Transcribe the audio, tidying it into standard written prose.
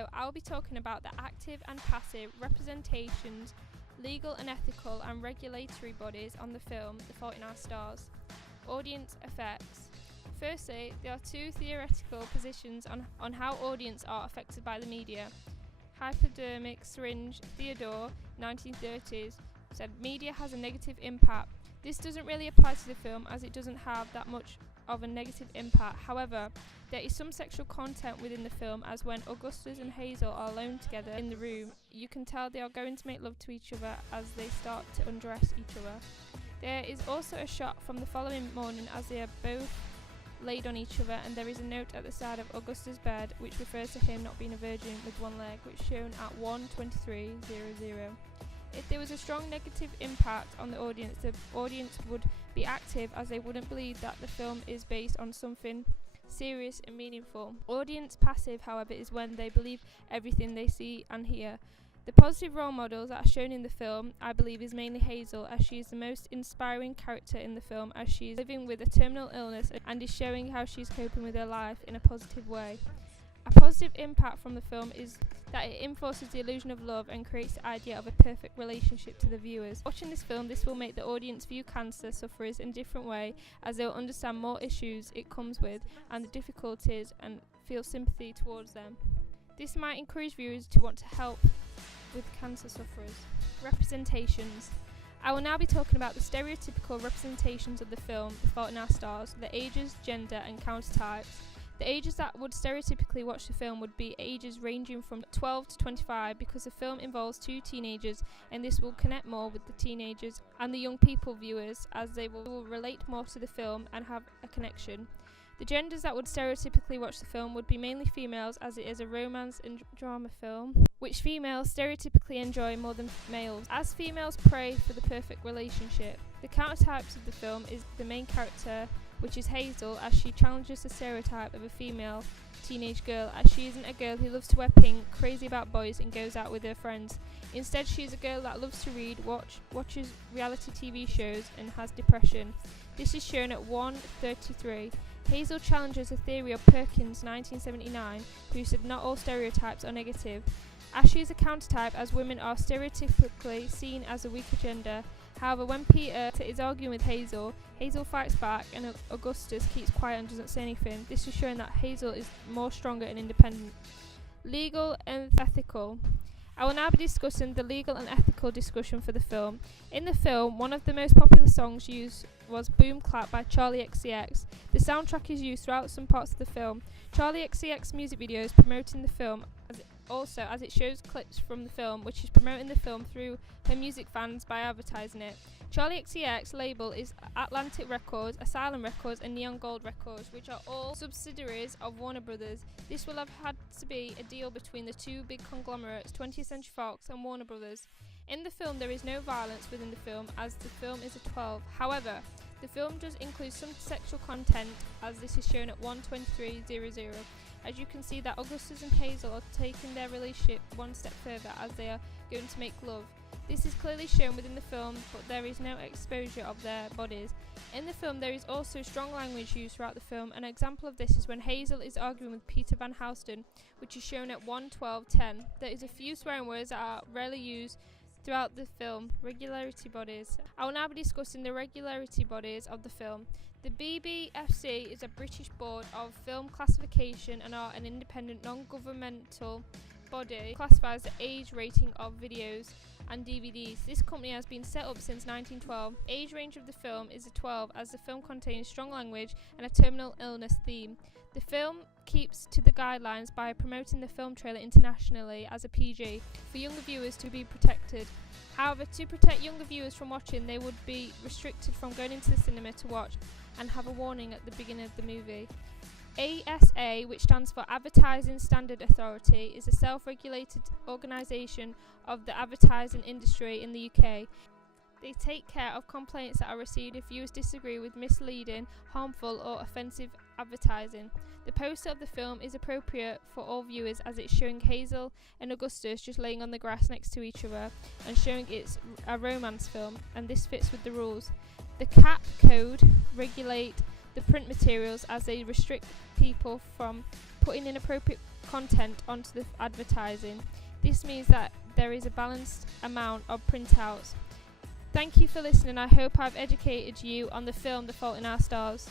Hello, I'll be talking about the active and passive representations, legal and ethical and regulatory bodies on the film The Fault in Our Stars. Audience effects. Firstly, there are two theoretical positions on how audience are affected by the media. Hypodermic syringe Theodore, 1930s, said media has a negative impact. This doesn't really apply to the film as it doesn't have that much of a negative impact. However, there is some sexual content within the film, as when Augustus and Hazel are alone together in the room, you can tell they are going to make love to each other as they start to undress each other. There is also a shot from the following morning as they are both laid on each other, and there is a note at the side of Augustus' bed which refers to him not being a virgin with one leg, which is shown at 1:23:00. If there was a strong negative impact on the audience would be active, as they wouldn't believe that the film is based on something serious and meaningful. Audience passive, however, is when they believe everything they see and hear. The positive role models that are shown in the film, I believe, is mainly Hazel, as she is the most inspiring character in the film, as she is living with a terminal illness and is showing how she is coping with her life in a positive way. A positive impact from the film is that it enforces the illusion of love and creates the idea of a perfect relationship to the viewers. Watching this film, this will make the audience view cancer sufferers in a different way, as they will understand more issues it comes with and the difficulties and feel sympathy towards them. This might encourage viewers to want to help with cancer sufferers. Representations. I will now be talking about the stereotypical representations of the film The Fault in Our Stars, the ages, gender and countertypes. The ages that would stereotypically watch the film would be ages ranging from 12 to 25, because the film involves two teenagers, and this will connect more with the teenagers and the young people viewers, as they will relate more to the film and have a connection. The genders that would stereotypically watch the film would be mainly females, as it is a romance and drama film, which females stereotypically enjoy more than males, as females pray for the perfect relationship. The countertypes of the film is the main character, which is Hazel, as she challenges the stereotype of a female teenage girl, as she isn't a girl who loves to wear pink, crazy about boys and goes out with her friends. Instead, she is a girl that loves to read, watches reality TV shows and has depression. This is shown at 1:33. Hazel challenges the theory of Perkins 1979, who said not all stereotypes are negative, as she is a countertype, as women are stereotypically seen as a weaker gender. However, when Peter is arguing with Hazel, Hazel fights back and Augustus keeps quiet and doesn't say anything. This is showing that Hazel is more stronger and independent. Legal and ethical. I will now be discussing the legal and ethical discussion for the film. In the film, one of the most popular songs used was Boom Clap by Charli XCX. The soundtrack is used throughout some parts of the film. Charli XCX music videos promoting the film, as it shows clips from the film, which is promoting the film through her music fans by advertising it. Charli XCX label is Atlantic Records, Asylum Records and Neon Gold Records, which are all subsidiaries of Warner Brothers. This will have had to be a deal between the two big conglomerates, 20th Century Fox and Warner Brothers. In the film, there is no violence within the film, as the film is a 12. However, the film does include some sexual content, as this is shown at 1:23:00. As you can see that Augustus and Hazel are taking their relationship one step further, as they are going to make love. This is clearly shown within the film, but there is no exposure of their bodies. In the film, there is also strong language used throughout the film. An example of this is when Hazel is arguing with Peter Van Houten, which is shown at 1:12:10. There is a few swearing words that are rarely used throughout the film. Regularity bodies. I will now be discussing the regularity bodies of the film. The BBFC is a British board of film classification and are an independent, non-governmental body classifies the age rating of videos and DVDs. This company has been set up since 1912. Age range of the film is a 12, as the film contains strong language and a terminal illness theme. The film keeps to the guidelines by promoting the film trailer internationally as a PG for younger viewers to be protected. However, to protect younger viewers from watching, they would be restricted from going into the cinema to watch and have a warning at the beginning of the movie. ASA, which stands for Advertising Standard Authority, is a self-regulated organisation of the advertising industry in the UK. They take care of complaints that are received if viewers disagree with misleading, harmful or offensive advertising. The poster of the film is appropriate for all viewers, as it's showing Hazel and Augustus just laying on the grass next to each other and showing it's a romance film, and this fits with the rules. The CAP code regulate the print materials, as they restrict people from putting inappropriate content onto the advertising. This means that there is a balanced amount of printouts. Thank you for listening. I hope I've educated you on the film The Fault in Our Stars.